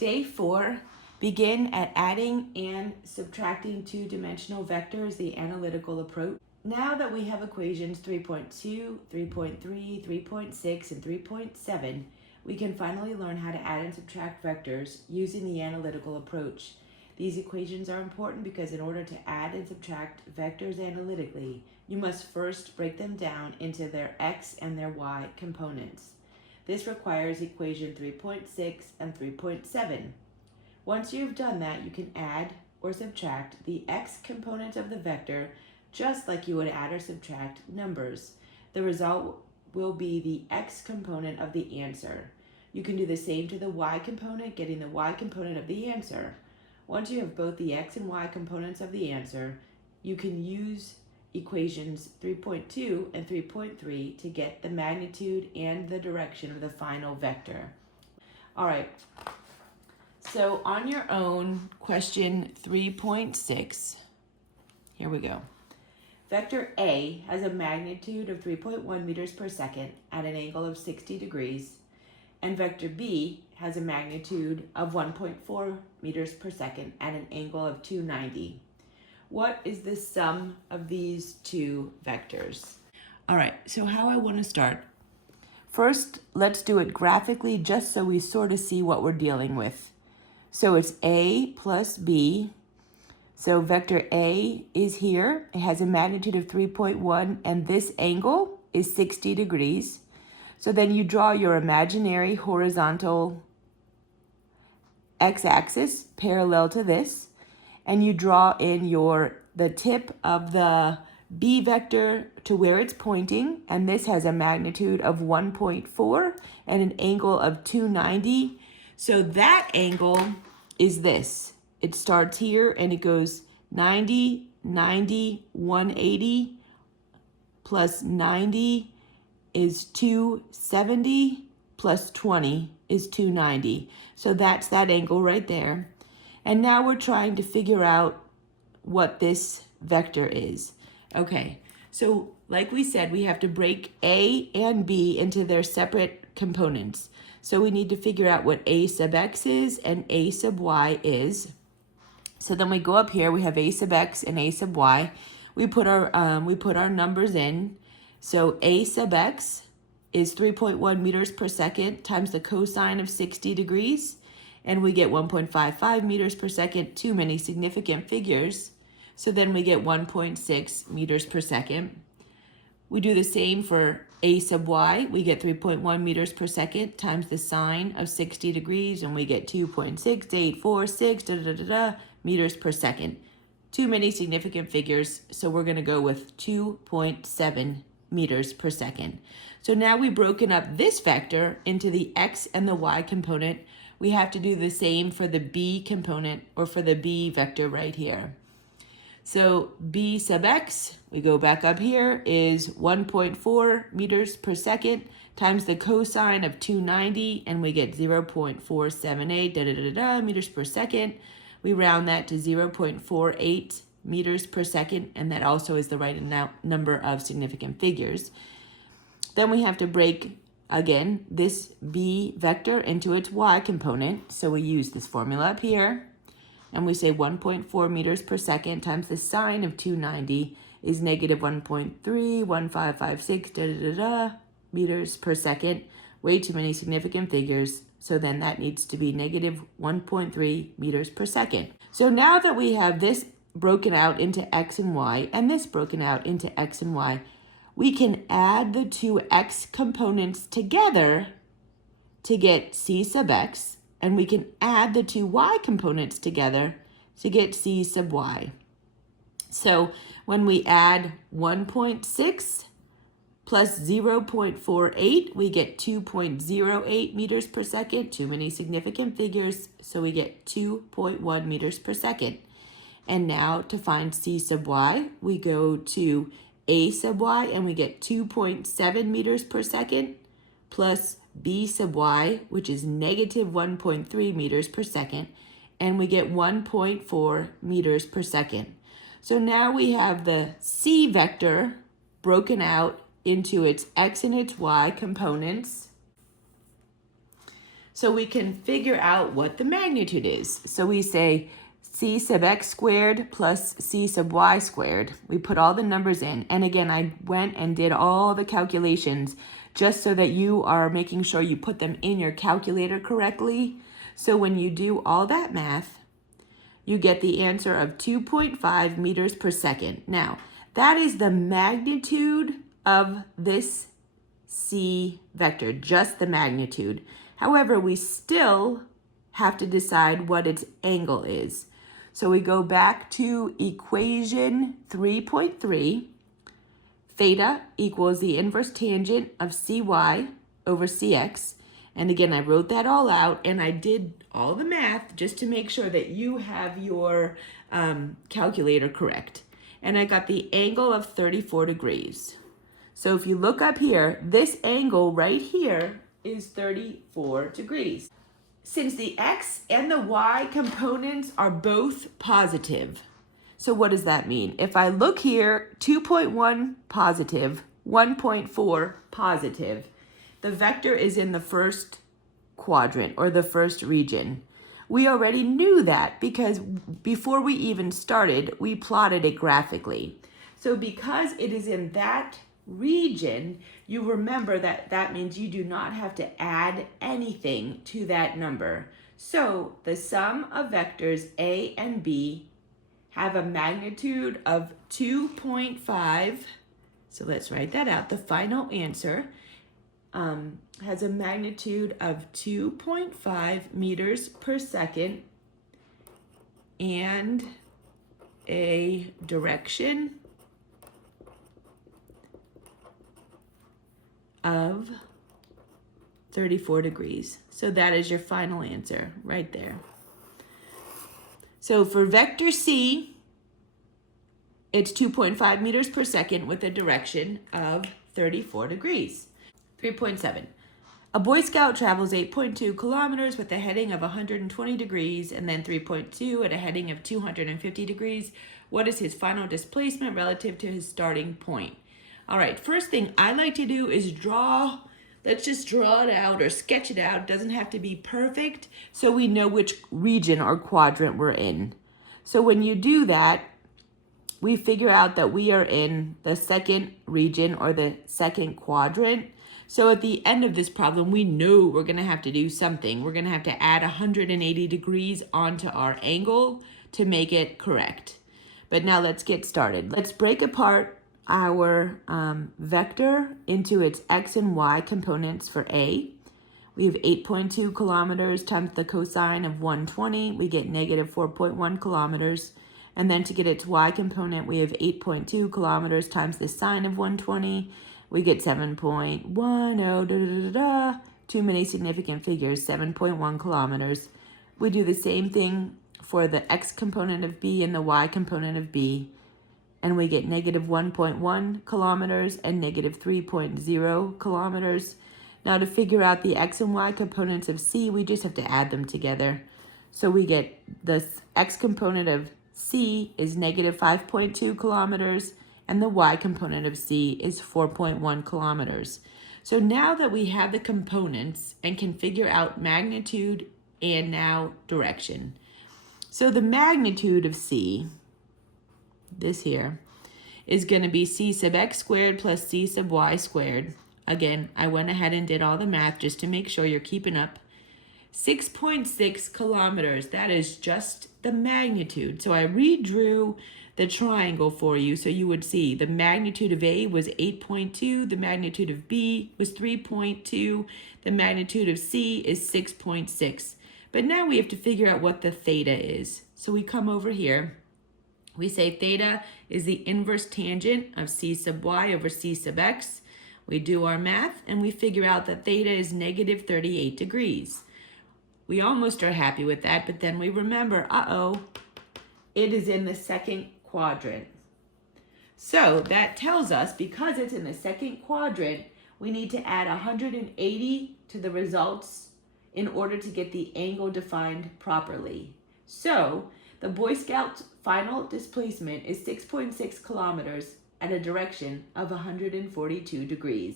Day 4, begin at adding and subtracting two-dimensional vectors, the analytical approach. Now that we have equations 3.2, 3.3, 3.6, and 3.7, we can finally learn how to add and subtract vectors using the analytical approach. These equations are important because in order to add and subtract vectors analytically, you must first break them down into their x and their y components. This requires equation 3.6 and 3.7. Once you've done that, you can add or subtract the x component of the vector just like you would add or subtract numbers. The result will be the x component of the answer. You can do the same to the y component, getting the y component of the answer. Once you have both the x and y components of the answer, you can use equations 3.2 and 3.3 to get the magnitude and the direction of the final vector. All right, so on your own, question 3.6, here we go. Vector A has a magnitude of 3.1 meters per second at an angle of 60 degrees, and vector B has a magnitude of 1.4 meters per second at an angle of 290. What is the sum of these two vectors? All right, so how I want to start. First, let's do it graphically just so we sort of see what we're dealing with. So it's A plus B. So vector A is here. It has a magnitude of 3.1, and this angle is 60 degrees. So then you draw your imaginary horizontal x-axis parallel to this, and you draw in the tip of the B vector to where it's pointing, and this has a magnitude of 1.4 and an angle of 290. So that angle is this. It starts here and it goes 90, 90, 180, plus 90 is 270, plus 20 is 290. So that's that angle right there. And now we're trying to figure out what this vector is. Okay, so like we said, we have to break A and B into their separate components. So we need to figure out what A sub x is and A sub y is. So then we go up here, we have A sub x and A sub y. We put our numbers in. So A sub x is 3.1 meters per second times the cosine of 60 degrees. And we get 1.55 meters per second, too many significant figures. So then we get 1.6 meters per second. We do the same for A sub y. We get 3.1 meters per second times the sine of 60 degrees, and we get 2.6846 meters per second. Too many significant figures, so we're going to go with 2.7 meters per second. So now we've broken up this vector into the x and the y component. We have to do the same for the b component, or for the b vector right here. So b sub x, we go back up here, is 1.4 meters per second times the cosine of 290, and we get 0.478 meters per second. We round that to 0.48 meters per second, and that also is the right number of significant figures. Then we have to break, again, this b vector into its y component. So we use this formula up here, and we say 1.4 meters per second times the sine of 290 is negative 1.31556 meters per second. Way too many significant figures, so then that needs to be negative 1.3 meters per second. So now that we have this broken out into x and y, and this broken out into x and y, we can add the two x components together to get c sub x, and we can add the two y components together to get c sub y. So when we add 1.6 plus 0.48, we get 2.08 meters per second. Too many significant figures, so we get 2.1 meters per second. And now to find c sub y, we go to a sub y, and we get 2.7 meters per second, plus b sub y, which is negative 1.3 meters per second, and we get 1.4 meters per second. So now we have the c vector broken out into its x and its y components. so we can figure out what the magnitude is. So we say c sub x squared plus c sub y squared. We put all the numbers in. And again, I went and did all the calculations just so that you are making sure you put them in your calculator correctly. So when you do all that math, you get the answer of 2.5 meters per second. Now, that is the magnitude of this c vector, just the magnitude. However, we still have to decide what its angle is. So we go back to equation 3.3. Theta equals the inverse tangent of cy over cx. And again, I wrote that all out and I did all the math just to make sure that you have your calculator correct. And I got the angle of 34 degrees. So if you look up here, this angle right here is 34 degrees. Since the x and the y components are both positive, so what does that mean? If I look here, 2.1 positive, 1.4 positive, the vector is in the first quadrant or the first region. We already knew that because before we even started, we plotted it graphically. So because it is in that region, you remember that that means you do not have to add anything to that number. So the sum of vectors A and B have a magnitude of 2.5. So let's write that out. The final answer has a magnitude of 2.5 meters per second and a direction of 34 degrees. So that is your final answer right there. So for vector C, it's 2.5 meters per second with a direction of 34 degrees. 3.7. A Boy Scout travels 8.2 kilometers with a heading of 120 degrees and then 3.2 at a heading of 250 degrees. What is his final displacement relative to his starting point? All right, first thing I like to do is draw. Let's just draw it out or sketch it out. It doesn't have to be perfect, so we know which region or quadrant we're in. So when you do that, we figure out that we are in the second region or the second quadrant. So at the end of this problem, we know we're going to have to do something. We're going to have to add 180 degrees onto our angle to make it correct. But now let's get started. Let's break apart our vector into its x and y components for A. We have 8.2 kilometers times the cosine of 120. We get negative 4.1 kilometers. And then to get its y component, we have 8.2 kilometers times the sine of 120. We get 7.10, too many significant figures, 7.1 kilometers. We do the same thing for the x component of B and the y component of B. And we get negative 1.1 kilometers and negative 3.0 kilometers. Now to figure out the x and y components of C, we just have to add them together. So we get the x component of C is negative 5.2 kilometers and the y component of C is 4.1 kilometers. So now that we have the components and can figure out magnitude and now direction. So the magnitude of C, this here, is going to be c sub x squared plus c sub y squared. Again, I went ahead and did all the math just to make sure you're keeping up. 6.6 kilometers, that is just the magnitude. So I redrew the triangle for you so you would see the magnitude of A was 8.2, the magnitude of B was 3.2, the magnitude of C is 6.6. But now we have to figure out what the theta is. So we come over here. We say theta is the inverse tangent of c sub y over c sub x. We do our math and we figure out that theta is negative 38 degrees. We almost are happy with that, but then we remember, it is in the second quadrant. So that tells us because it's in the second quadrant, we need to add 180 to the results in order to get the angle defined properly. So the Boy Scout's final displacement is 6.6 kilometers at a direction of 142 degrees.